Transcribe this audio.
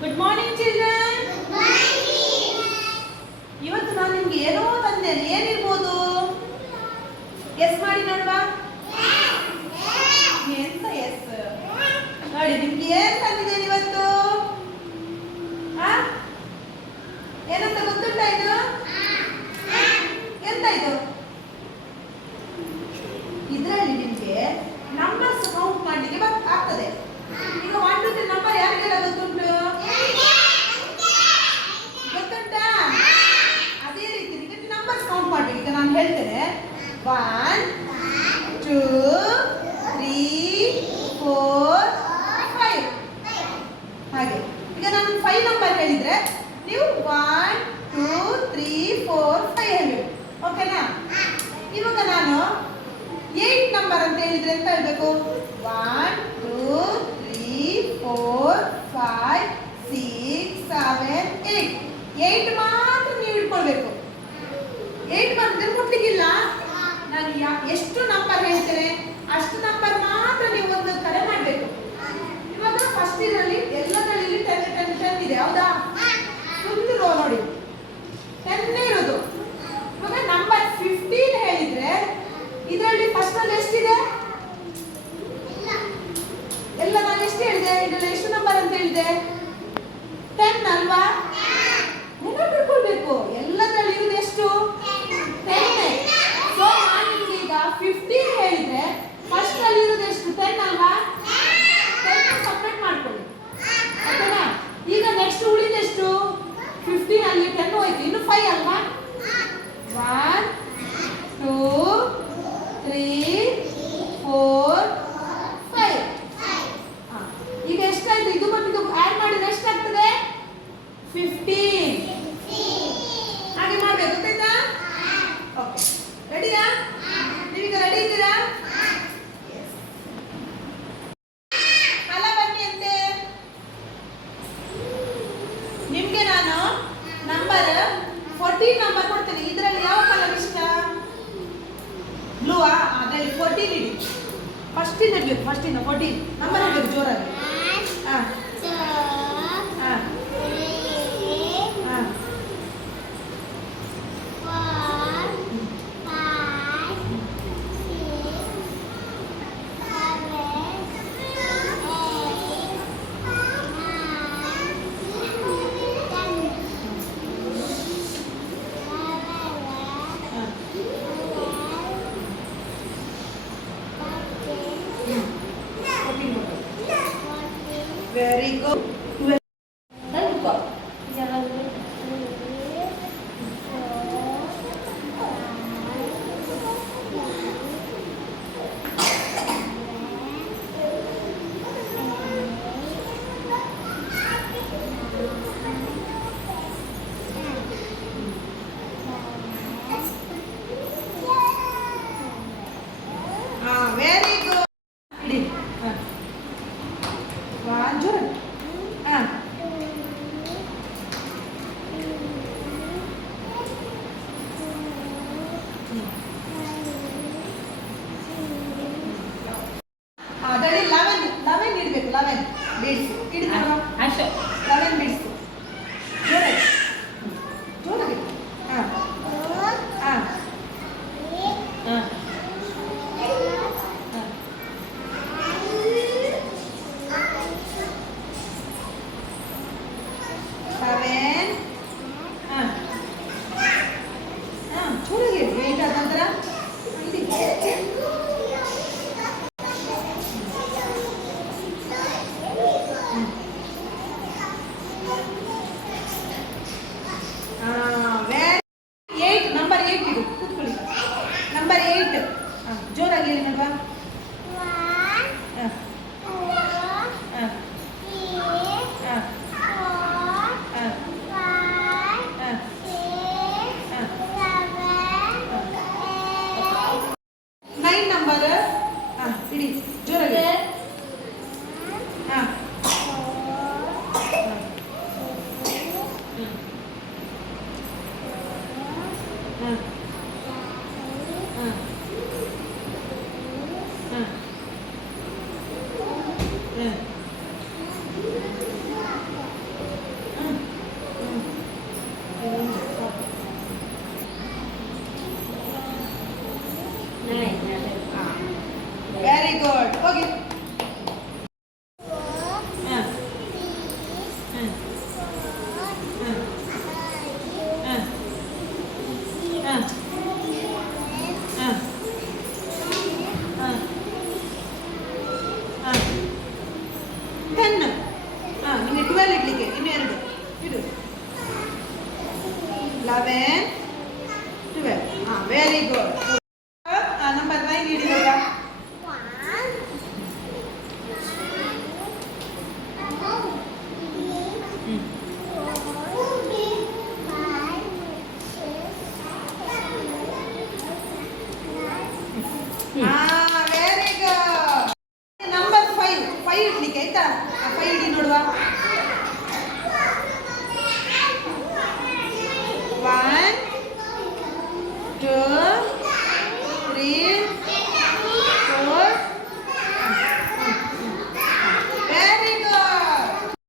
Good morning children. ಇವತ್ತು ನಾನು ನಿಮ್ಗೆ ಏನೋ ತಂದೇನೆ. ಏನಿರ್ಬೋದು? ಎಸ್ ಮಾಡಿ ನೋಡುವ. ಎಂತ ಎಸ್ ನೋಡಿ, ನಿಮ್ಗೆ ಏನ್ ತಂದಿದ್ದೇನೆ ಇವತ್ತು? ಏನಂತ ಗೊತ್ತುಂಟ ಇದು? ಎಂತ ಇದು? ಇದರಲ್ಲಿ ನಿಮ್ಗೆ ನಂಬರ್ಸ್ ಕೌಂಟ್ ಮಾಡ್ಲಿಕ್ಕೆ ಆಗ್ತದೆ. ಈಗ 1 2 3 ನಂಬರ್ ಯಾರಿಗೆಲ್ಲ ಗೊತ್ತುಂಟು? ಗೊತ್ತುಂಟಾ? ಅದೇ ರೀತಿ ನಿಮಗೆ ನಂಬರ್ಸ್ ಕೌಂಟ್ ಮಾಡ್ಬೇಕು. ಈಗ ನಾನು ಹೇಳ್ತೇನೆ 1 2 3 4 5 ಹಾಗೆ. ಈಗ ನಾನು 5 ನಂಬರ್ ಹೇಳಿದ್ರೆ ನೀವು 1 2 3 4 5 ಹೇಳಿ. ಓಕೆನಾ? ಇವಾಗ ನಾನು 8 ನಂಬರ್ ಅಂತ ಹೇಳಿದ್ರೆ ಎಂತ ಹೇಳ್ಬೇಕು? 1 2 3 4 5 6 7 8 8 ಮಾತ್ರ ನೀವು ಇಟ್ಕೊಳ್ಬೇಕು. 8 ಬಂದ್ರೆ ಮುಟ್ಲಿಕ್ಕಿಲ್ಲ. ನಾನು ಎಷ್ಟು ನಂಬರ್ ಹೇಳ್ತೇನೆ ಅಷ್ಟು ನಂಬರ್ ಮಾತ್ರ ನೀವು ಒಂದು ಕರೆ ಮಾಡಬೇಕು. ಇವಾಗ ಫಸ್ಟ್ ಇದರಲ್ಲಿ ಎಲ್ಲದರಲ್ಲಿ 10 10 10 ಇದೆ, ಹೌದಾ? ಒಂದು ರೋ ನೋಡಿ 10 ಇರೋದು. ಇವಾಗ ನಂಬರ್ 15 ಹೇಳಿದ್ರೆ ಇದರಲ್ಲಿ ಫಸ್ಟ್ ಅಲ್ಲಿ ಎಷ್ಟಿದೆ? ಎಲ್ಲ ನಾನು ಎಷ್ಟು ಹೇಳಿದೆ? ಇದರಲ್ಲಿ ಎಷ್ಟು ನಂಬರ್ ಅಂತ ಹೇಳಿದೆ? 10 ಅಲ್ವಾ? ನೆನಪಿಟ್ಕೊಳ್ಬೇಕು. ಎಲ್ಲದರಲ್ಲಿ ಇರೋದು ಎಷ್ಟು? 10. ಸೊ ನಾನು ನಿಮಗೆ ಈಗ 15 ಹೇಳಿದ್ರೆ ಫಸ್ಟ್ ಅಲ್ಲಿ ಇರೋದು ಎಷ್ಟು? 10 ಅಲ್ವಾ? 10 ಸಪರೇಟ್ ಮಾಡ್ಕೊಳ್ಳಿ. ಓಕೆನಾ? ಈಗ ನೆಕ್ಸ್ಟ್ ಉಳಿದೆಷ್ಟು? 15 ಅಲ್ಲಿ 10 ಹೋಯ್ತು, ಇನ್ನು 5 ಅಲ್ವಾ? 1 2 3 4 5. ಈಗ ಎಷ್ಟಾಯ್ತು? ಇದು ಮತ್ತು ಇದು ಆಡ್ ಮಾಡಿದ್ರೆ ಎಷ್ಟಾಗ್ತದೆ? 15. ಹಾಗೆ ಮಾಡ್ಬೇಕು, ಗೊತ್ತಾಯ್ತಾ? ಓಕೆ, ರೆಡಿಯಾ? ನೀವೀಗ ರೆಡಿ ಇದ್ದೀರಾ? ಅಲ್ಲ ಬನ್ನಿ ಅಂತೆ. ನಿಮ್ಗೆ ನಾನು ನಂಬರ್ 14 ನಂಬರ್ ಕೊಡ್ತೇನೆ. ಇದರಲ್ಲಿ ಯಾವ ಕಲರ್ ಇಷ್ಟ? ಬ್ಲೂ. ಅದರಲ್ಲಿ 14 ಇಡಿ. ಫಸ್ಟ್ ಇರಬೇಕು. ಫಸ್ಟ್ 14 ನಂಬರ್ ಇರಬೇಕು ಜೋರಾಗಿ. Very good. Very good. ಅದರಲ್ಲಿ 11 ಇಡಬೇಕು. 11 ಬೀಡ್ಸ್ ಇಡ್ತೀರಾ? ಅಷ್ಟೇ 11 ಬೀಡ್ಸ್ ಜೋರಾಗಿ ಜೋರಾಗಿ. ಜೋರಾಗಿ ವೇಟ್ ಆದ ನಂತರ 12 ಇಡ್ಲಿಕ್ಕೆ ಇನ್ನು 2 ಇಡು 11